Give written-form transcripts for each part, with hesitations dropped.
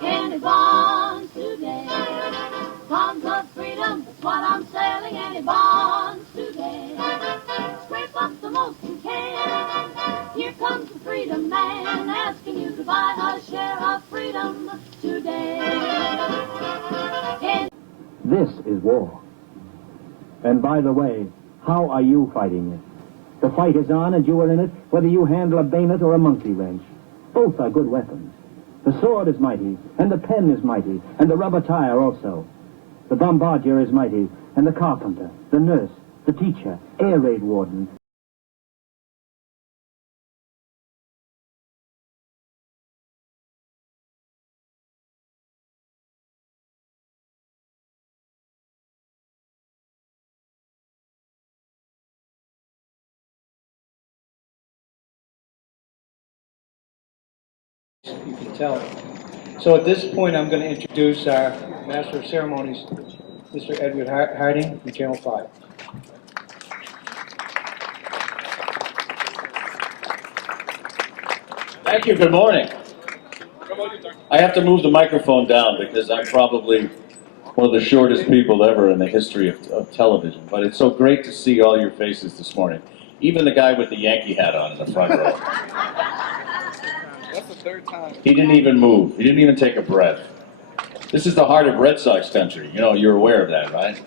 Candy bonds today. Bonds of freedom, that's what I'm selling. Candy bonds today. Scrape up the most you can. Here comes the freedom man, asking you to buy a share of freedom today. This is war. And by the way, how are you fighting it? The fight is on and you are in it, whether you handle a bayonet or a monkey wrench. Both are good weapons. The sword is mighty, and the pen is mighty, and the rubber tire also. The bombardier is mighty, and the carpenter, the nurse, the teacher, air raid warden. You can tell. So at this point, I'm going to introduce our Master of Ceremonies, Mr. Edward Harding from Channel 5. Thank you. Good morning. I have to move the microphone down because I'm probably one of the shortest people ever in the history of television. But it's so great to see all your faces this morning. Even the guy with the Yankee hat on in the front row. That's the third time. He didn't even move. He didn't even take a breath. This is the heart of Red Sox country. You know, you're aware of that, right?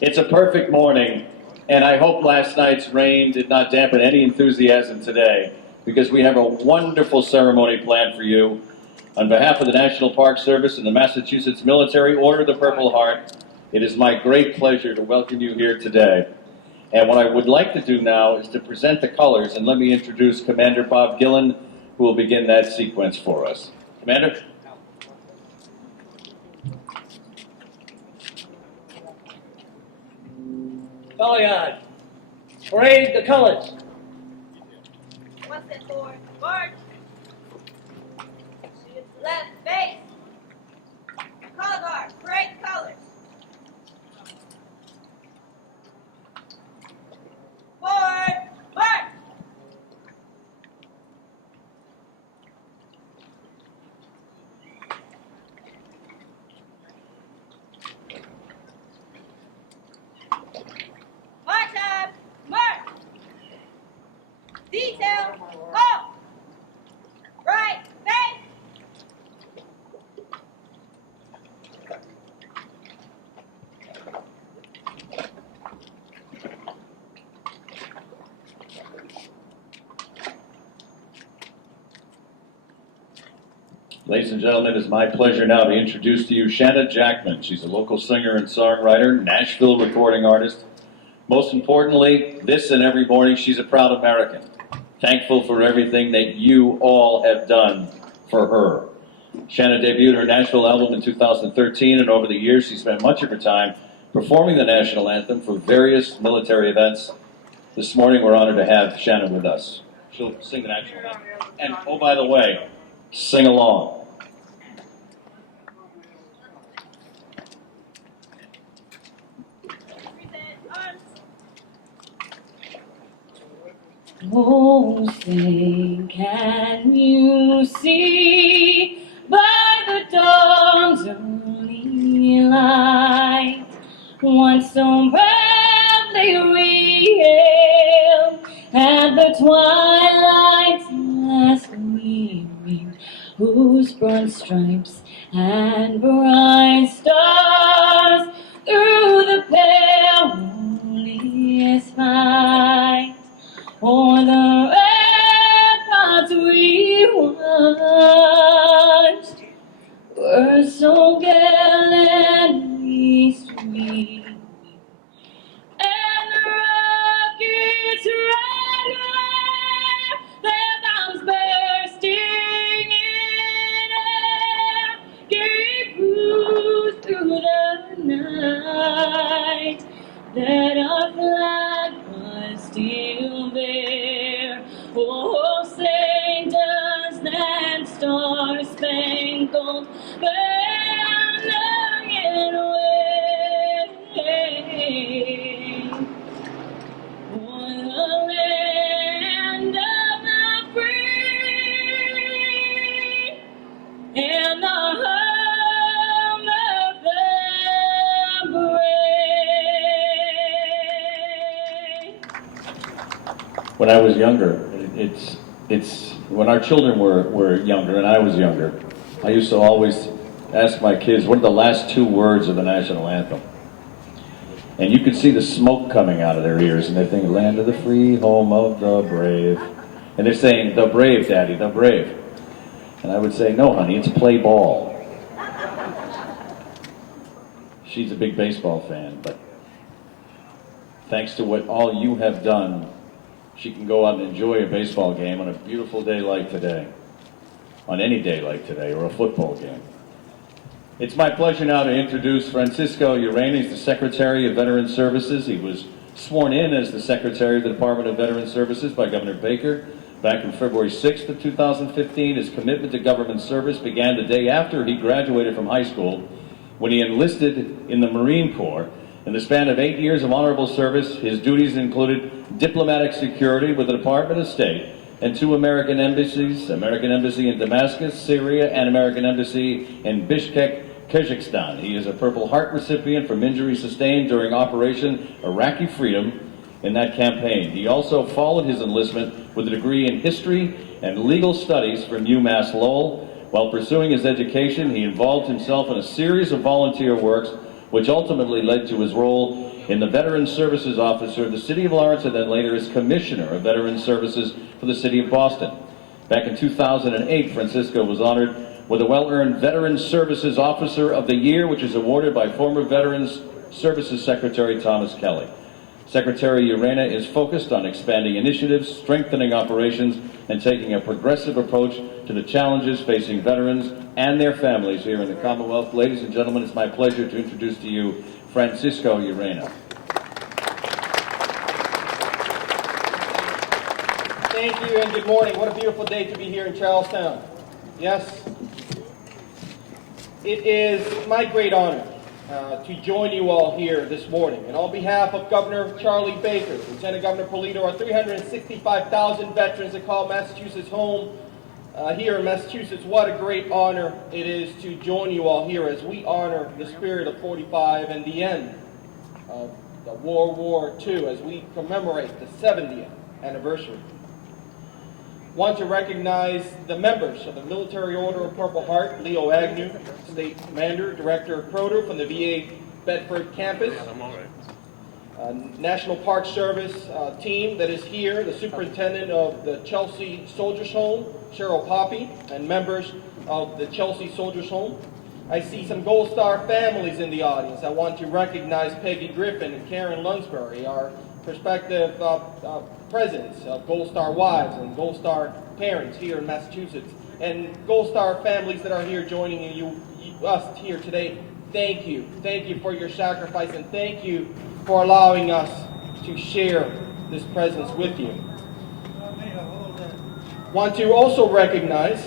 It's a perfect morning, and I hope last night's rain did not dampen any enthusiasm today, because we have a wonderful ceremony planned for you. On behalf of the National Park Service and the Massachusetts Military Order of the Purple Heart, it is my great pleasure to welcome you here today. And what I would like to do now is to present the colors, and let me introduce Commander Bob Gillen, who will begin that sequence for us. Commander? Yard. Parade the colors. What's it for? March. Left base. Color guard. Parade colors. Forward. March. March up. March. Detail. Halt. Right. Base. Ladies and gentlemen, it is my pleasure now to introduce to you Shanna Jackman. She's a local singer and songwriter, Nashville recording artist. Most importantly, this and every morning, she's a proud American, thankful for everything that you all have done for her. Shanna debuted her Nashville album in 2013, and over the years, she spent much of her time performing the national anthem for various military events. This morning, we're honored to have Shanna with us. She'll sing the national anthem. And, oh, by the way, sing along. Oh, say, can you see by the dawn's early light, once so proudly we hailed at the twilight's last gleaming, whose broad stripes and bright stars through the perilous fight o'er the ramparts we watched were so gallantly streaming, and the rockets ran where their bombs bursting in air gave proof through the night that our flag was still there. Oh, say does that star-spangled banner yet wave o'er the land when I was younger, it's when our children were younger and I was younger, I used to always ask my kids, what are the last two words of the national anthem? And you could see the smoke coming out of their ears, and they're thinking, land of the free, home of the brave. And they're saying, the brave, Daddy, the brave. And I would say, no, honey, it's play ball. She's a big baseball fan, but thanks to what all you have done, she can go out and enjoy a baseball game on a beautiful day like today, on any day like today, or a football game. It's my pleasure now to introduce Francisco Urena. He's the Secretary of Veterans Services. He was sworn in as the Secretary of the Department of Veterans Services by Governor Baker back on February 6th of 2015. His commitment to government service began the day after he graduated from high school, when he enlisted in the Marine Corps. In the span of 8 years of honorable service, his duties included diplomatic security with the Department of State and 2 American embassies, American Embassy in Damascus, Syria, and American Embassy in Bishkek, Kazakhstan. He is a Purple Heart recipient from injuries sustained during Operation Iraqi Freedom in that campaign. He also followed his enlistment with a degree in history and legal studies from UMass Lowell. While pursuing his education, he involved himself in a series of volunteer works, which ultimately led to his role in the Veterans Services Officer of the City of Lawrence, and then later as Commissioner of Veterans Services for the City of Boston. Back in 2008, Francisco was honored with a well-earned Veterans Services Officer of the Year, which is awarded by former Veterans Services Secretary Thomas Kelly. Secretary Urena is focused on expanding initiatives, strengthening operations, and taking a progressive approach to the challenges facing veterans and their families here in the Commonwealth. Ladies and gentlemen, it's my pleasure to introduce to you Francisco Urena. Thank you and good morning. What a beautiful day to be here in Charlestown. Yes, it is my great honor to join you all here this morning. And on behalf of Governor Charlie Baker, Lieutenant Governor Polito, our 365,000 veterans that call Massachusetts home here in Massachusetts, what a great honor it is to join you all here as we honor the spirit of 45 and the end of the World War II as we commemorate the 70th anniversary. Want to recognize the members of the Military Order of Purple Heart, Leo Agnew, State Commander, Director of Proto from the VA Bedford campus, National Park Service team that is here, the Superintendent of the Chelsea Soldiers Home, Cheryl Poppy, and members of the Chelsea Soldiers Home. I see some Gold Star families in the audience. I want to recognize Peggy Griffin and Karen Lunsbury, our prospective presidents of Gold Star wives and Gold Star parents here in Massachusetts, and Gold Star families that are here joining us here today. Thank you. Thank you for your sacrifice, and thank you for allowing us to share this presence with you. Want to also recognize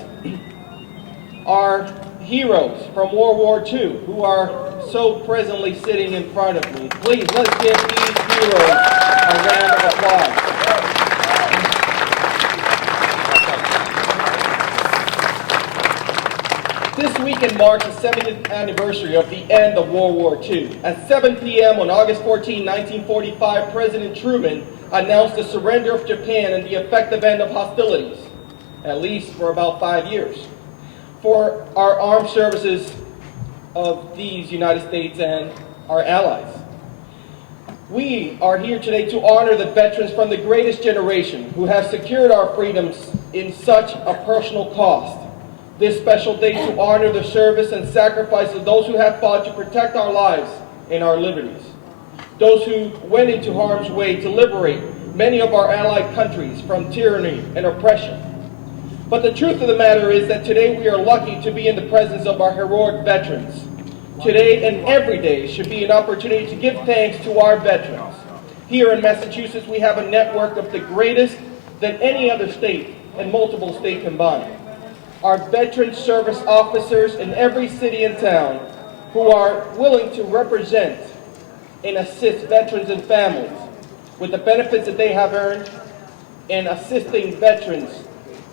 our heroes from World War II who are so presently sitting in front of me. Please, let's give these heroes a round of applause. This weekend marks the 70th anniversary of the end of World War II. At 7 p.m. on August 14, 1945, President Truman announced the surrender of Japan and the effective end of hostilities, at least for about 5 years, for our armed services of these United States and our allies. We are here today to honor the veterans from the greatest generation who have secured our freedoms in such a personal cost. This special day to honor the service and sacrifice of those who have fought to protect our lives and our liberties. Those who went into harm's way to liberate many of our allied countries from tyranny and oppression. But the truth of the matter is that today we are lucky to be in the presence of our heroic veterans. Today and every day should be an opportunity to give thanks to our veterans. Here in Massachusetts, we have a network of the greatest than any other state and multiple states combined. Our veteran service officers in every city and town who are willing to represent and assist veterans and families with the benefits that they have earned and assisting veterans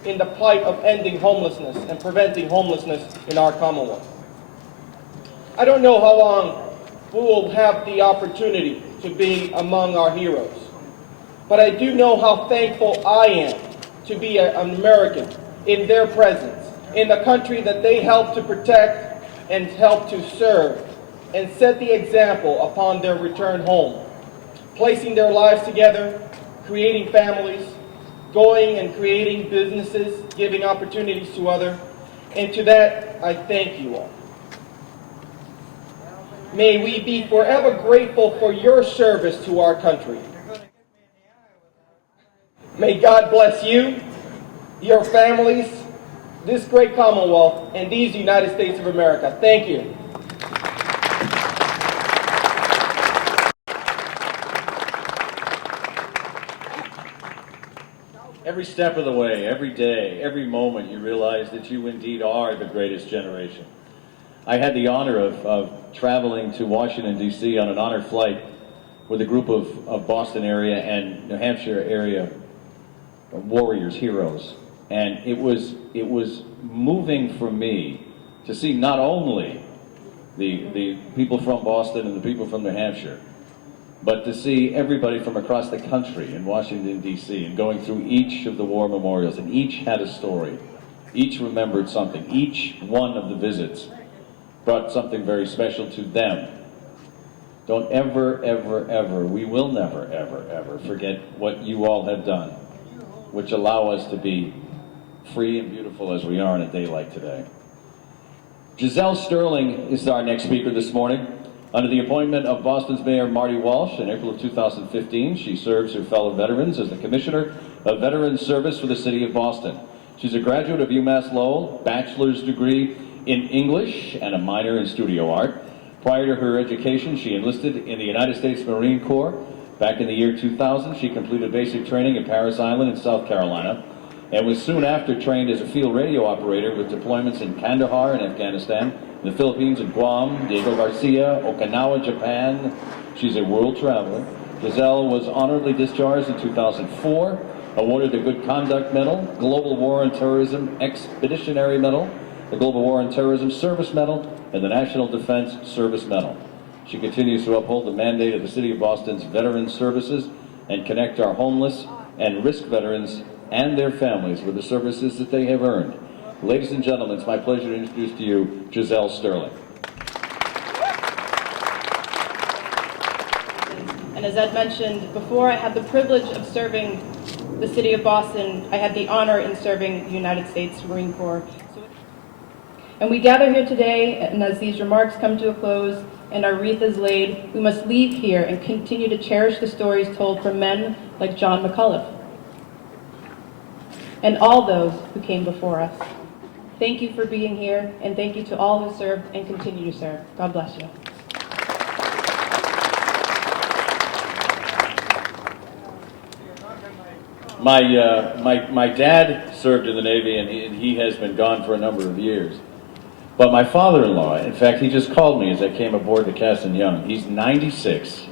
in the plight of ending homelessness and preventing homelessness in our Commonwealth. I don't know how long we will have the opportunity to be among our heroes. but I do know how thankful I am to be an American in their presence, in the country that they helped to protect and help to serve, and set the example upon their return home, placing their lives together, creating families, going and creating businesses, giving opportunities to others, and to that, I thank you all. May we be forever grateful for your service to our country. May God bless you, your families, this great Commonwealth, and these United States of America. Thank you. Every step of the way, every day, every moment, you realize that you indeed are the greatest generation. I had the honor of traveling to Washington, D.C. on an honor flight with a group of Boston area and New Hampshire area warriors, heroes. And it was moving for me to see not only the people from Boston and the people from New Hampshire, but to see everybody from across the country in Washington, D.C., and going through each of the war memorials, and each had a story. Each remembered something. Each one of the visits brought something very special to them. Don't ever, ever, ever, we will never, ever, ever forget what you all have done, which allow us to be free and beautiful as we are on a day like today. Giselle Sterling is our next speaker this morning. Under the appointment of Boston's Mayor Marty Walsh in April of 2015, she serves her fellow veterans as the Commissioner of Veterans Service for the City of Boston. She's a graduate of UMass Lowell, bachelor's degree in English and a minor in studio art. Prior to her education, she enlisted in the United States Marine Corps. Back in the year 2000, she completed basic training at Parris Island in South Carolina, and was soon after trained as a field radio operator with deployments in Kandahar in Afghanistan, the Philippines and Guam, Diego Garcia, Okinawa, Japan. She's a world traveler. Giselle was honorably discharged in 2004, awarded the Good Conduct Medal, Global War on Terrorism Expeditionary Medal, the Global War on Terrorism Service Medal, and the National Defense Service Medal. She continues to uphold the mandate of the City of Boston's Veterans Services and connect our homeless and risk veterans and their families with the services that they have earned. Ladies and gentlemen, it's my pleasure to introduce to you Giselle Sterling. And as Ed mentioned before, I had the privilege of serving the City of Boston. I had the honor in serving the United States Marine Corps. And we gather here today, and as these remarks come to a close and our wreath is laid, we must leave here and continue to cherish the stories told from men like John McAuliffe and all those who came before us. Thank you for being here, and thank you to all who served and continue to serve. God bless you. My dad served in the Navy, and he has been gone for a number of years. But my father-in-law, in fact, he just called me as I came aboard the Cassin Young. He's 96.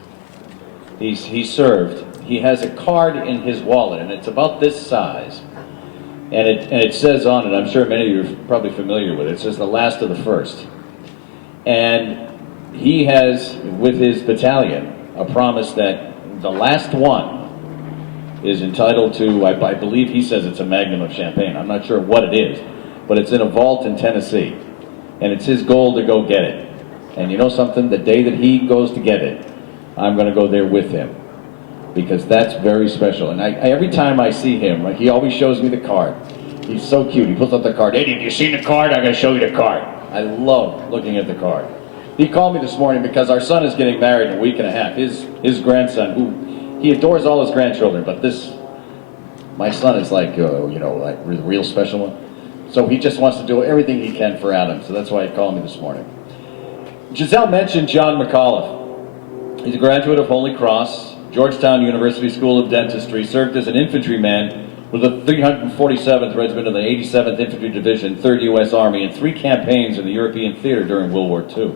He served. He has a card in his wallet, and it's about this size. And it says on it, I'm sure many of you are probably familiar with it, it says the last of the first. And he has, with his battalion, a promise that the last one is entitled to, I believe he says it's a magnum of champagne. I'm not sure what it is, but it's in a vault in Tennessee. And it's his goal to go get it. And you know something? The day that he goes to get it, I'm going to go there with him, because that's very special. And every time I see him, he always shows me the card. He's so cute. He pulls out the card. Eddie, have you seen the card? I'm going to show you the card. I love looking at the card. He called me this morning because our son is getting married in a week and a half. His grandson, who he adores all his grandchildren, but my son is like, like the real special one. So he just wants to do everything he can for Adam. So that's why he called me this morning. Giselle mentioned John McAuliffe. He's a graduate of Holy Cross, Georgetown University School of Dentistry, served as an infantryman with the 347th Regiment of the 87th Infantry Division, 3rd U.S. Army, in 3 campaigns in the European theater during World War II.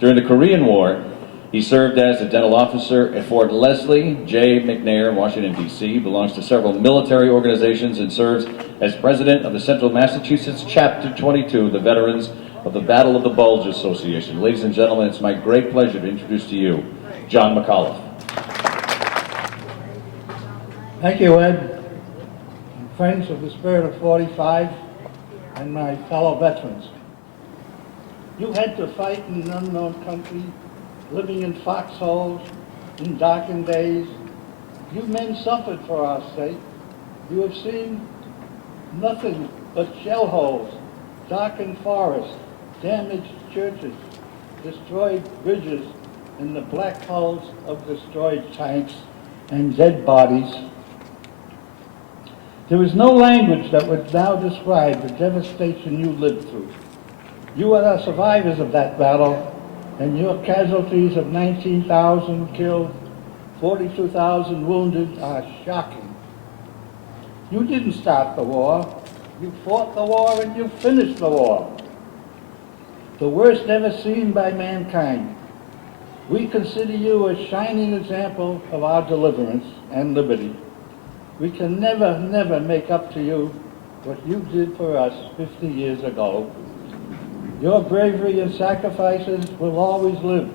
During the Korean War, he served as a dental officer at Fort Leslie J. McNair in Washington, D.C., belongs to several military organizations, and serves as president of the Central Massachusetts Chapter 22, the Veterans of the Battle of the Bulge Association. Ladies and gentlemen, it's my great pleasure to introduce to you John McAuliffe. Thank you, Ed. And friends of the Spirit of 45 and my fellow veterans. You had to fight in an unknown country, living in foxholes, in darkened days. You men suffered for our sake. You have seen nothing but shell holes, darkened forests, damaged churches, destroyed bridges, and the black hulls of destroyed tanks and dead bodies. There is no language that would now describe the devastation you lived through. You are the survivors of that battle, and your casualties of 19,000 killed, 42,000 wounded are shocking. You didn't start the war. You fought the war and you finished the war. The worst ever seen by mankind. We consider you a shining example of our deliverance and liberty. We can never, never make up to you what you did for us 50 years ago. Your bravery and sacrifices will always live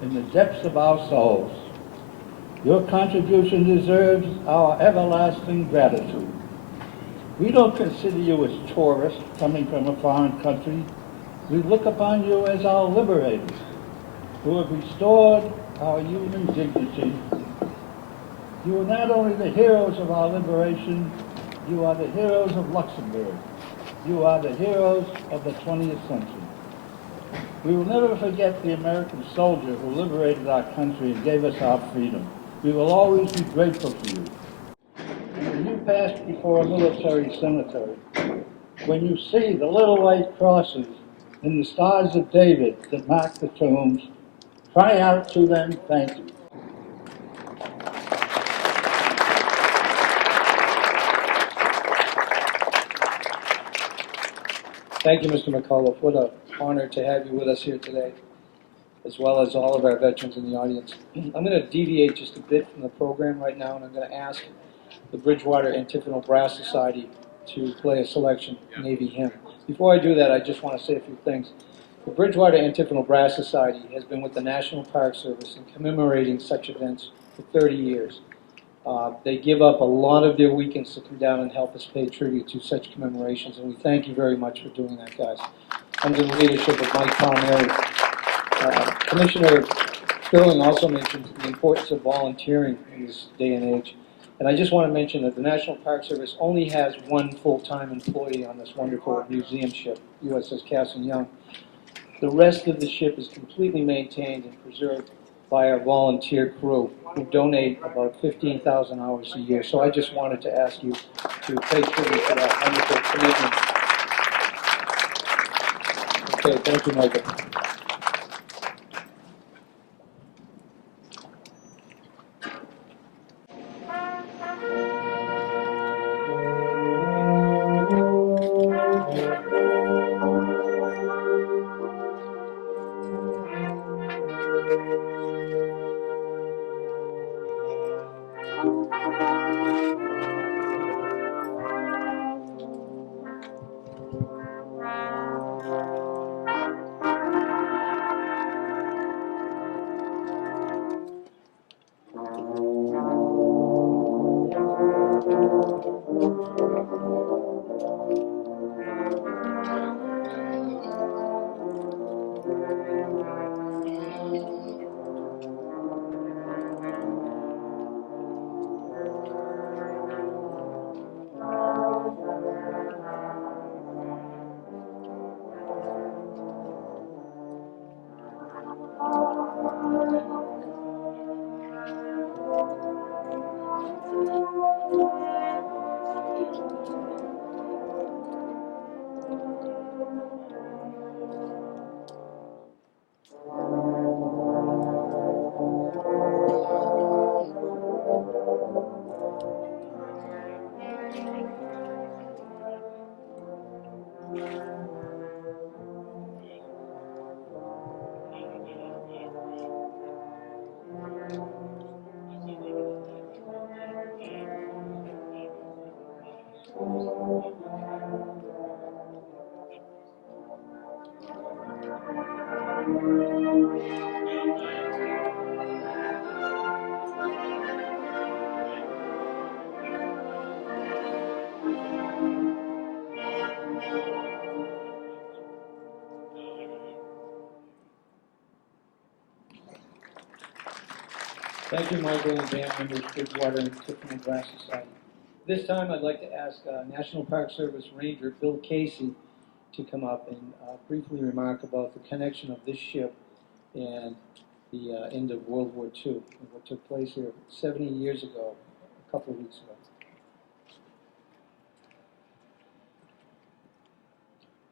in the depths of our souls. Your contribution deserves our everlasting gratitude. We don't consider you as tourists coming from a foreign country. We look upon you as our liberators, who have restored our human dignity. You are not only the heroes of our liberation, you are the heroes of Luxembourg. You are the heroes of the 20th century. We will never forget the American soldier who liberated our country and gave us our freedom. We will always be grateful to you. And when you pass before a military cemetery, when you see the little white crosses and the stars of David that mark the tombs, cry out to them, thank you. Thank you, Mr. McCullough. What an honor to have you with us here today, as well as all of our veterans in the audience. I'm going to deviate just a bit from the program right now, and I'm going to ask the Bridgewater Antiphonal Brass Society to play a selection Navy hymn. Before I do that, I just want to say a few things. The Bridgewater Antiphonal Brass Society has been with the National Park Service in commemorating such events for 30 years. They give up a lot of their weekends to come down and help us pay tribute to such commemorations, and we thank you very much for doing that, guys. Under the leadership of Mike Palmieri. Commissioner Sterling also mentioned the importance of volunteering in this day and age. And I just want to mention that the National Park Service only has one full-time employee on this wonderful museum ship, USS Castle Young. The rest of the ship is completely maintained and preserved by our volunteer crew, who donate about 15,000 hours a year. So I just wanted to ask you to pay tribute to that wonderful commitment. Okay, thank you, Michael. Thank you, Michael and band members, Bridgewater and Tiffany Grass Society. This time, I'd like to ask National Park Service Ranger Bill Casey to come up and briefly remark about the connection of this ship and the end of World War II and what took place here 70 years ago, a couple of weeks ago.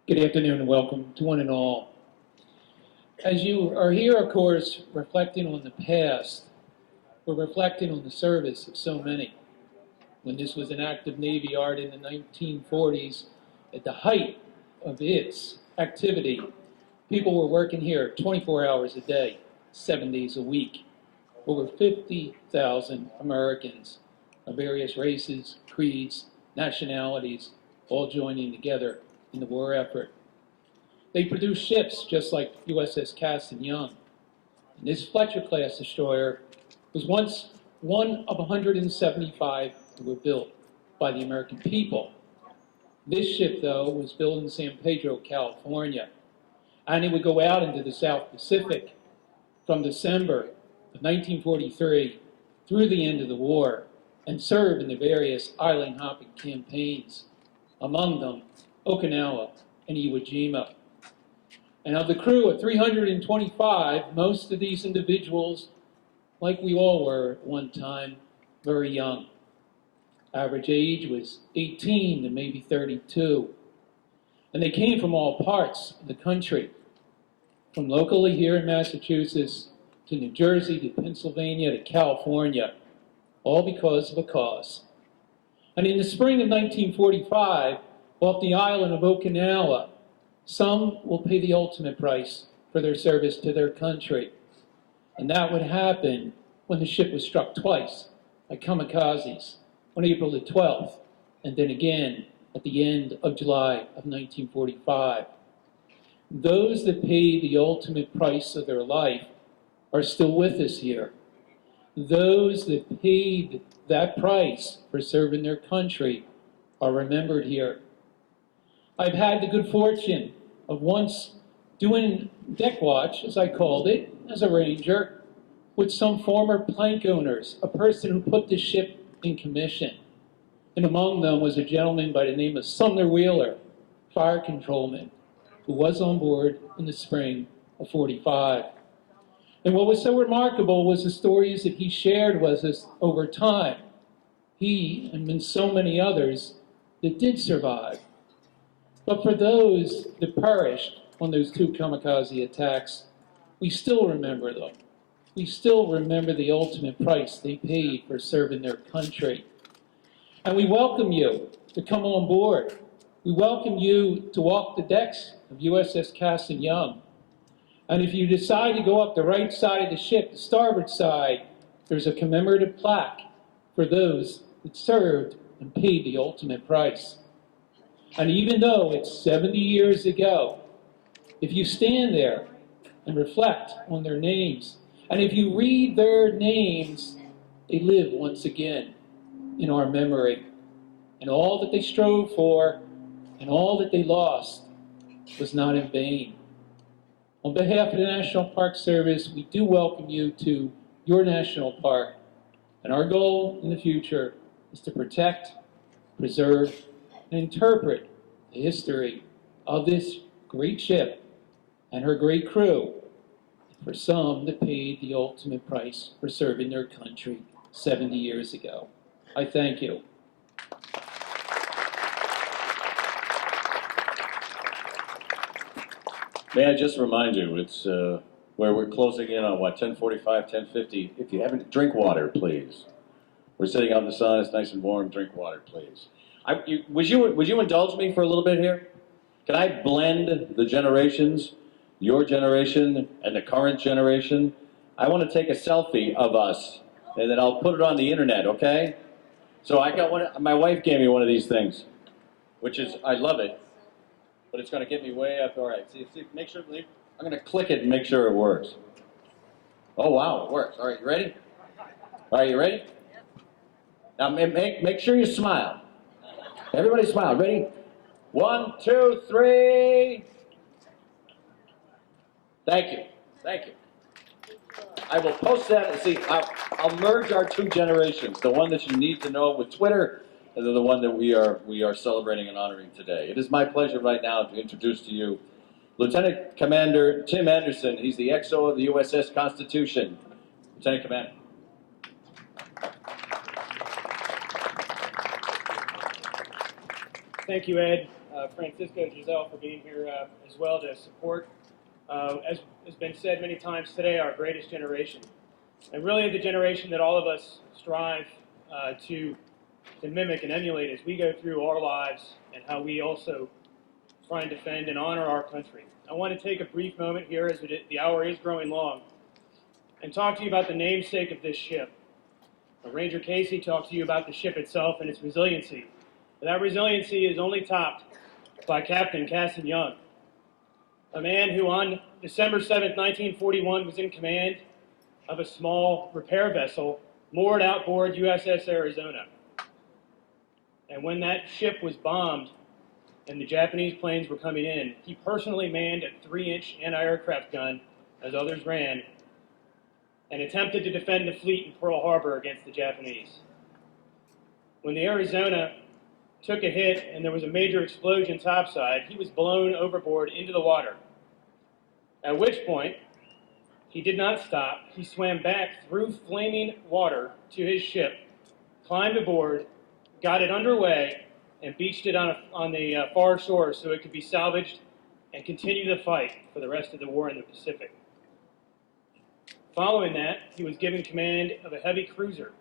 Good afternoon and welcome to one and all. As you are here, of course, reflecting on the past, we're reflecting on the service of so many. When this was an active Navy yard in the 1940s, at the height of its activity, people were working here 24 hours a day, 7 days a week. Over 50,000 Americans of various races, creeds, nationalities, all joining together in the war effort. They produced ships just like USS Cass and Young. And this Fletcher-class destroyer was once one of 175 that were built by the American people. This ship, though, was built in San Pedro, California, and it would go out into the South Pacific from December of 1943 through the end of the war and serve in the various island-hopping campaigns, among them Okinawa and Iwo Jima. And of the crew of 325, most of these individuals, like we all were at one time, very young. Average age was 18 to maybe 32. And they came from all parts of the country, from locally here in Massachusetts to New Jersey to Pennsylvania to California, all because of a cause. And in the spring of 1945, off the island of Okinawa, some will pay the ultimate price for their service to their country. And that would happen when the ship was struck twice by kamikazes on April the 12th, and then again at the end of July of 1945. Those that paid the ultimate price of their life are still with us here. Those that paid that price for serving their country are remembered here. I've had the good fortune of once doing deck watch, as I called it, as a ranger, with some former plank owners, a person who put the ship in commission. And among them was a gentleman by the name of Sumner Wheeler, fire controlman, who was on board in the spring of 45. And what was so remarkable was the stories that he shared with us over time. He, and so many others, that did survive. But for those that perished on those two kamikaze attacks, we still remember them. We still remember the ultimate price they paid for serving their country. And we welcome you to come on board. We welcome you to walk the decks of USS Cass and Young. And if you decide to go up the right side of the ship, the starboard side, there's a commemorative plaque for those that served and paid the ultimate price. And even though it's 70 years ago, if you stand there and reflect on their names, and if you read their names, they live once again in our memory. And all that they strove for and all that they lost was not in vain. On behalf of the National Park Service, we do welcome you to your national park. And our goal in the future is to protect, preserve, and interpret the history of this great ship and her great crew, for some that paid the ultimate price for serving their country 70 years ago. I thank you. May I just remind you, it's where we're closing in on, 10:45, 10:50. If you haven't, drink water, please. We're sitting out in the sun, it's nice and warm, drink water, please. Would you indulge me for a little bit here? Can I blend the generations, your generation and the current generation? I want to take a selfie of us, and then I'll put it on the internet, okay? So I got one, my wife gave me one of these things, which is, I love it, but it's going to get me way up. All right, see, make sure, I'm going to click it and make sure it works. Oh, wow, it works. All right, you ready? All right, you ready? Now, make sure you smile. Everybody smile. Ready? 1, 2, 3. Thank you. Thank you. I will post that and see. I'll merge our two generations, the one that you need to know with Twitter, and then the one that we are celebrating and honoring today. It is my pleasure right now to introduce to you Lieutenant Commander Tim Anderson. He's the XO of the USS Constitution. Lieutenant Commander. Thank you, Ed, Francisco, Giselle, for being here as well to support, as has been said many times today, our greatest generation. And really the generation that all of us strive to mimic and emulate as we go through our lives and how we also try and defend and honor our country. I want to take a brief moment here, as the hour is growing long, and talk to you about the namesake of this ship. Ranger Casey talked to you about the ship itself and its resiliency. But that resiliency is only topped by Captain Casson Young, a man who on December 7th, 1941 was in command of a small repair vessel moored outboard USS Arizona. And when that ship was bombed and the Japanese planes were coming in, he personally manned a 3-inch anti-aircraft gun, as others ran, and attempted to defend the fleet in Pearl Harbor against the Japanese. When the Arizona took a hit and there was a major explosion topside, he was blown overboard into the water. At which point, he did not stop. He swam back through flaming water to his ship, climbed aboard, got it underway, and beached it on the far shore so it could be salvaged and continue the fight for the rest of the war in the Pacific. Following that, he was given command of a heavy cruiser.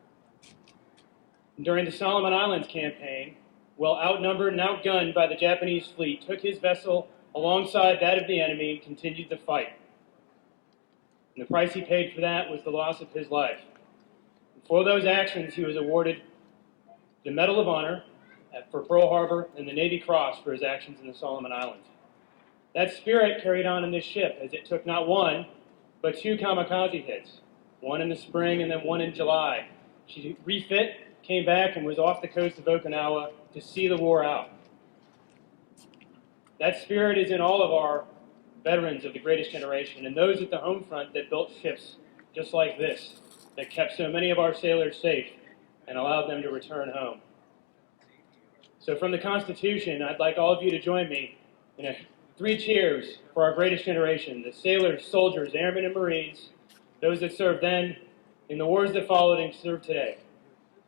During the Solomon Islands campaign, well outnumbered and outgunned by the Japanese fleet, took his vessel alongside that of the enemy and continued the fight. And the price he paid for that was the loss of his life. And for those actions, he was awarded the Medal of Honor for Pearl Harbor and the Navy Cross for his actions in the Solomon Islands. That spirit carried on in this ship, as it took not one, but 2 kamikaze hits, one in the spring and then one in July. She refit, came back, and was off the coast of Okinawa to see the war out. That spirit is in all of our veterans of the greatest generation and those at the home front that built ships just like this, that kept so many of our sailors safe and allowed them to return home. So from the Constitution, I'd like all of you to join me in 3 cheers for our greatest generation, the sailors, soldiers, airmen, and Marines, those that served then, in the wars that followed and serve today.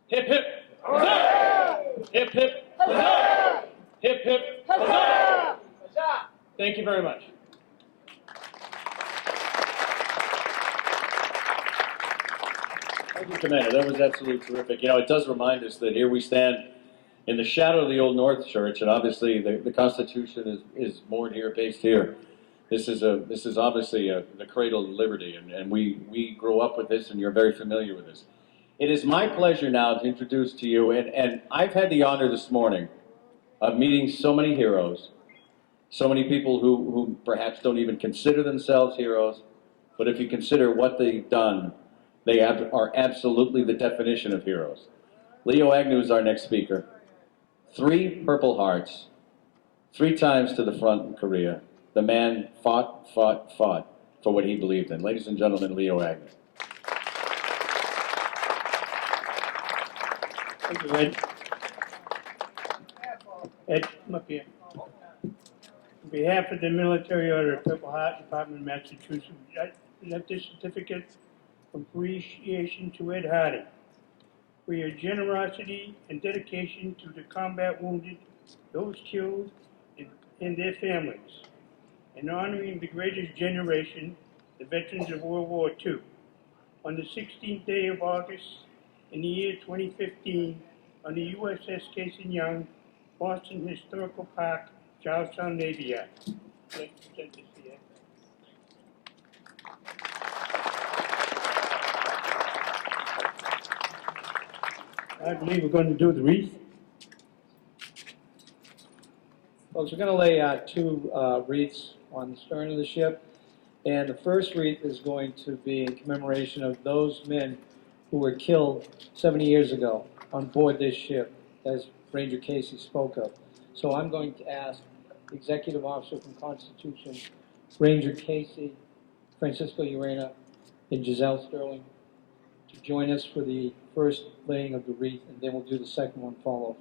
Hip, hip, huzzah! Hip, hip, huzzah! Hip, hip, huzzah! Thank you very much. Thank you, Commander. That was absolutely terrific. You know, it does remind us that here we stand in the shadow of the Old North Church, and obviously the Constitution is born here, based here. This is obviously the cradle of liberty, and we grow up with this, and you're very familiar with this. It is my pleasure now to introduce to you, and I've had the honor this morning of meeting so many heroes, so many people who perhaps don't even consider themselves heroes, but if you consider what they've done, they are absolutely the definition of heroes. Leo Agnew is our next speaker. 3 Purple Hearts, 3 times to the front in Korea. The man fought for what he believed in. Ladies and gentlemen, Leo Agnew. Thank you, Ed. Ed, come up here. On behalf of the Military Order of Purple Heart Department of Massachusetts, I present this certificate of appreciation to Ed Hardy for your generosity and dedication to the combat wounded, those killed, and their families, and honoring the greatest generation, the veterans of World War II. On the 16th day of August in the year 2015, on the USS Casey Young, Boston Historical Park, Charlestown Navy Yard. Let's present this here. I believe we're going to do the wreath. Folks, we're going to lay 2 wreaths on the stern of the ship, and the first wreath is going to be in commemoration of those men who were killed 70 years ago on board this ship, as Ranger Casey spoke of. So I'm going to ask the Executive Officer from Constitution, Ranger Casey, Francisco Urena, and Giselle Sterling to join us for the first laying of the wreath, and then we'll do the second one follow.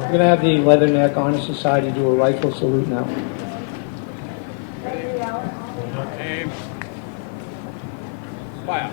We're going to have the Leatherneck Honor Society do a rifle salute now. Aim. Fire.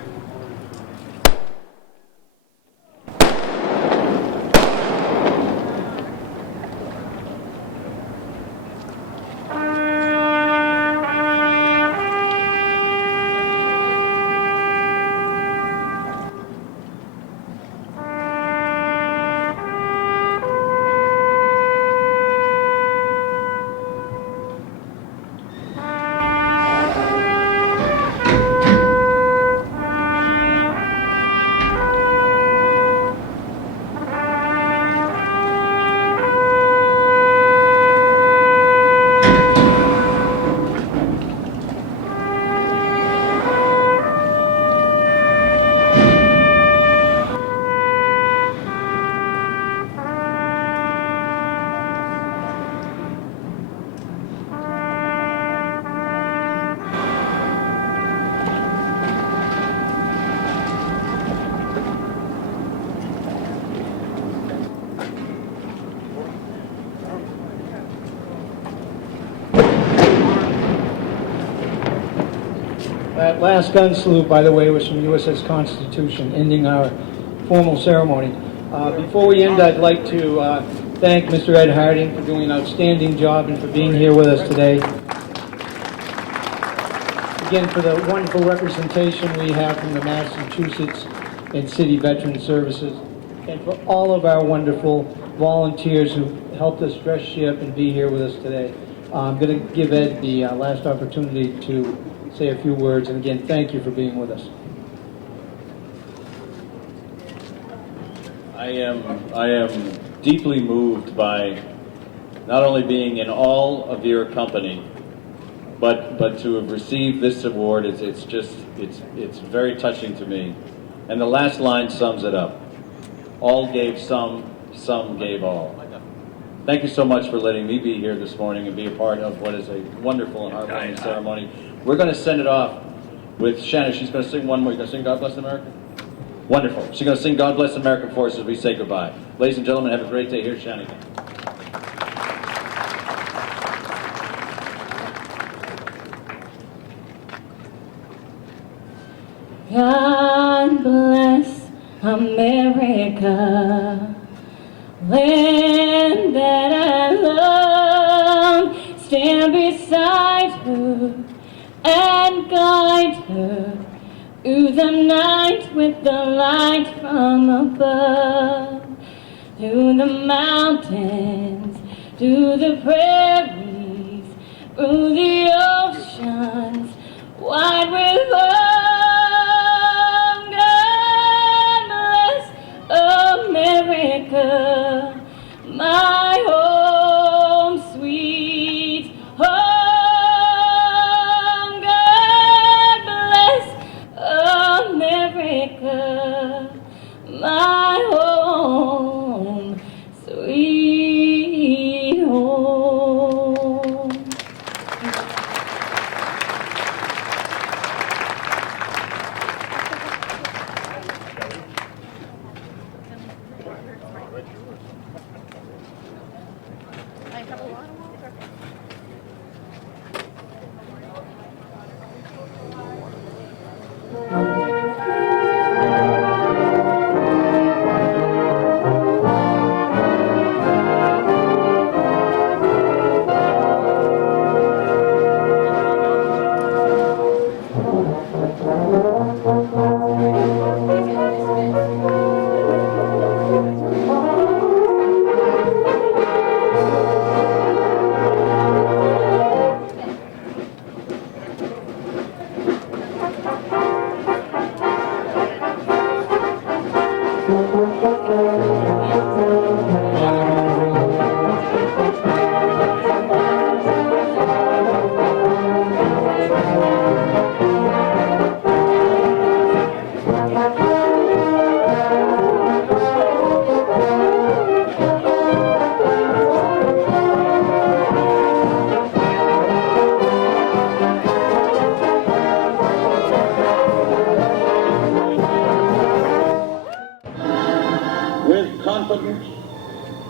That last gun salute, by the way, was from USS Constitution, ending our formal ceremony. Before we end, I'd like to thank Mr. Ed Harding for doing an outstanding job and for being here with us today. Again, for the wonderful representation we have from the Massachusetts and City Veteran Services, and for all of our wonderful volunteers who helped us dress ship and be here with us today. I'm going to give Ed the last opportunity to say a few words, and again, thank you for being with us. I am deeply moved by not only being in all of your company, but to have received this award. It's very touching to me. And the last line sums it up. All gave some gave all. Thank you so much for letting me be here this morning and be a part of what is a wonderful and heartwarming ceremony. We're going to send it off with Shannon. She's going to sing one more. You're going to sing God Bless America? Wonderful. She's going to sing God Bless America for us as we say goodbye. Ladies and gentlemen, have a great day. Here's Shannon. God bless America, land that I love. Stand beside her and guide her through the night with the light from above. Through the mountains, through the prairies, through the oceans, wide with love. God bless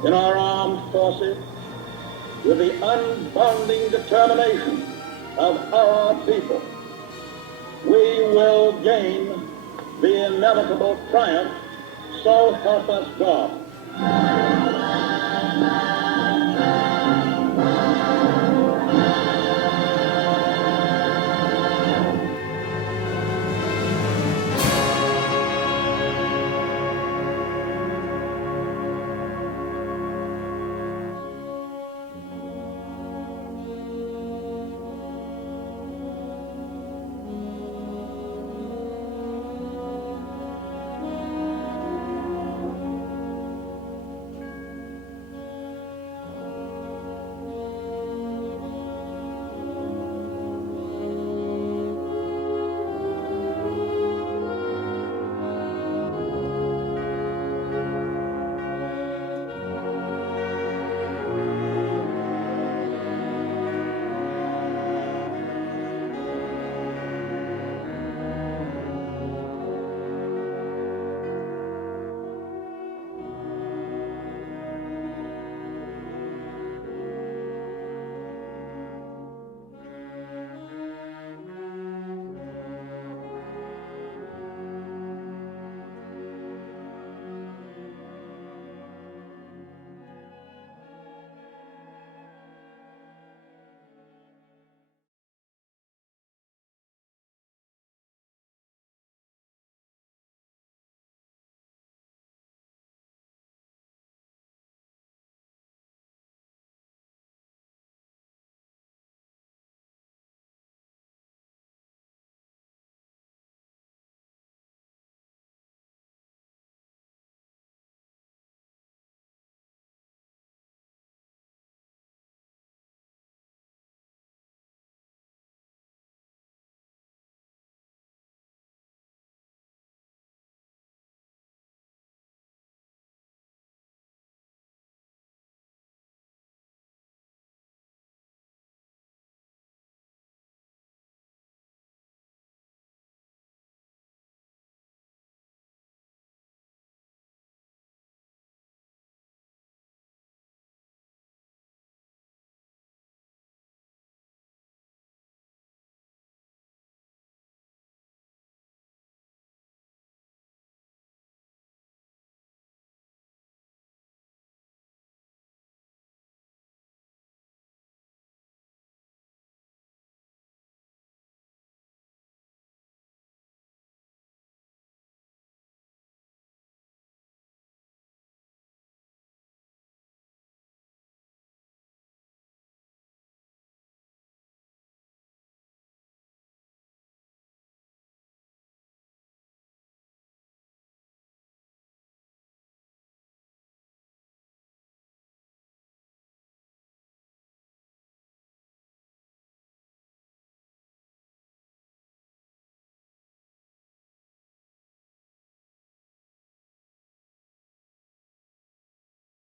in our armed forces, with the unbounding determination of our people, we will gain the inevitable triumph, so help us God.